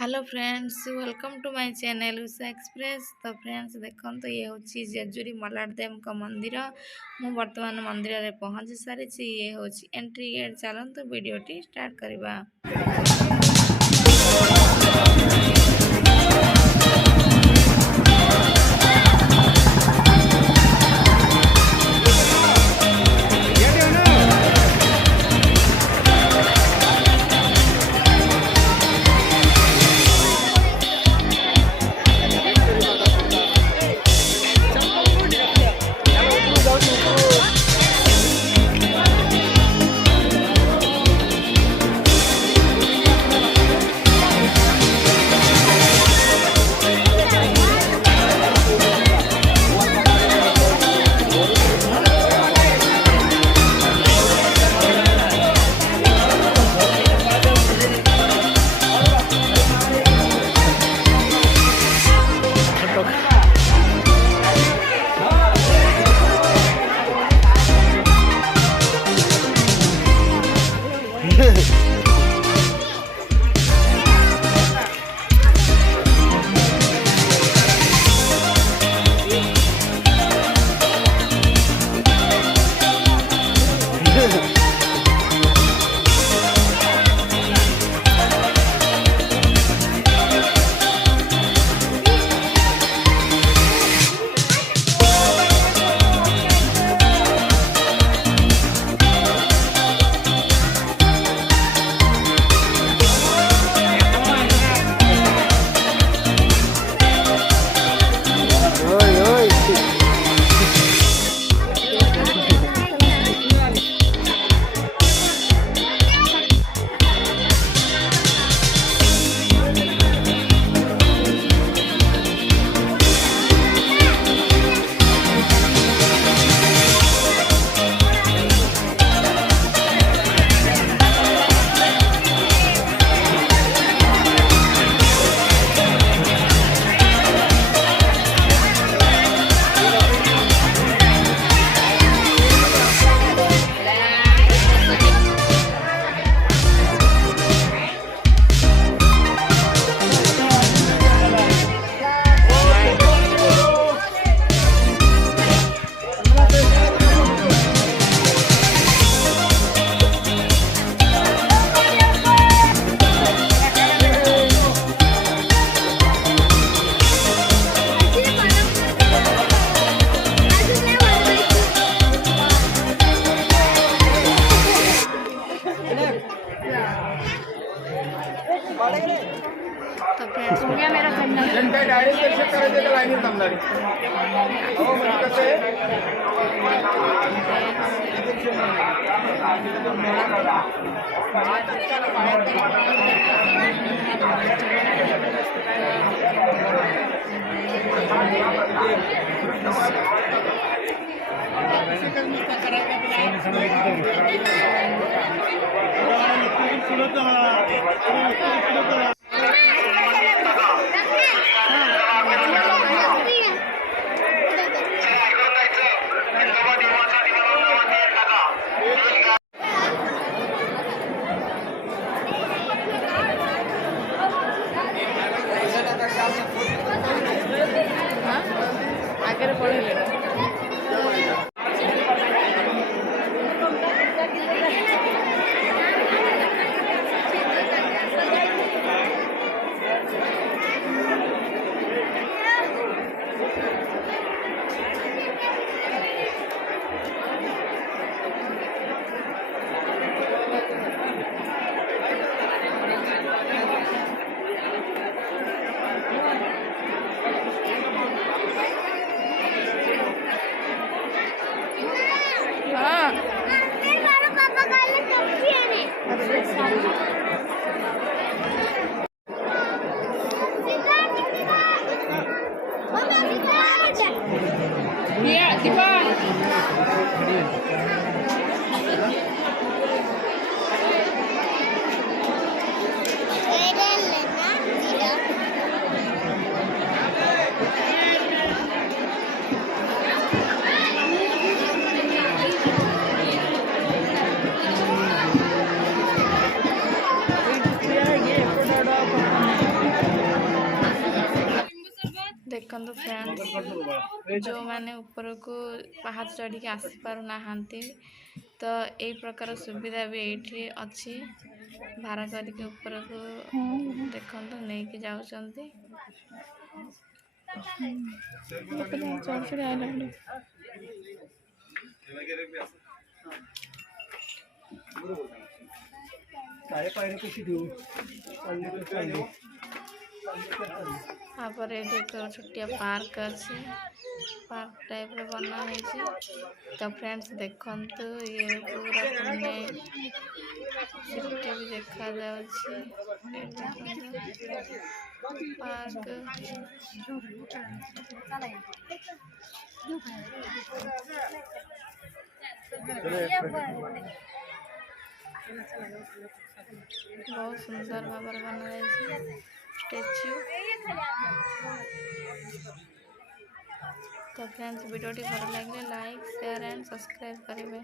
Hello friends, welcome to my channel Usha express. तो friends देखो, तो ये हूँ जेजुरी मल्लादेव मंदिर। मु वर्तमान मंदिर में पहुँची सारी। ये हूँ एंट्री गेट। चलते वीडियोटी स्टार्ट करवा। तो फ्रेंड्स हो गया मेरा पेंडल डायरेक्ट दर्शक करायचं का लाईनीत थांबणार हो म्हणजे कसं आगे पड़े देखो फ्रेंड्स, जो मैंने ऊपर को पहाड़ चढ़ी आसी पार ना तो यही प्रकार सुविधा भी ये अच्छी भार करके ऊपर को देखो नहीं कि जाऊँगी। तापर ये एक छोटिया पार्क अच्छी, पार्क टाइप बना है। तो फ्रेंड्स देखो ये पूरा पुणे सिटी भी देखा जाउछि। पार्क बहुत सुंदर भाव बना स्टैच्यू। तो फ्रेंड्स वीडियो भल लगे लाइक शेयर एंड सब्सक्राइब करेंगे।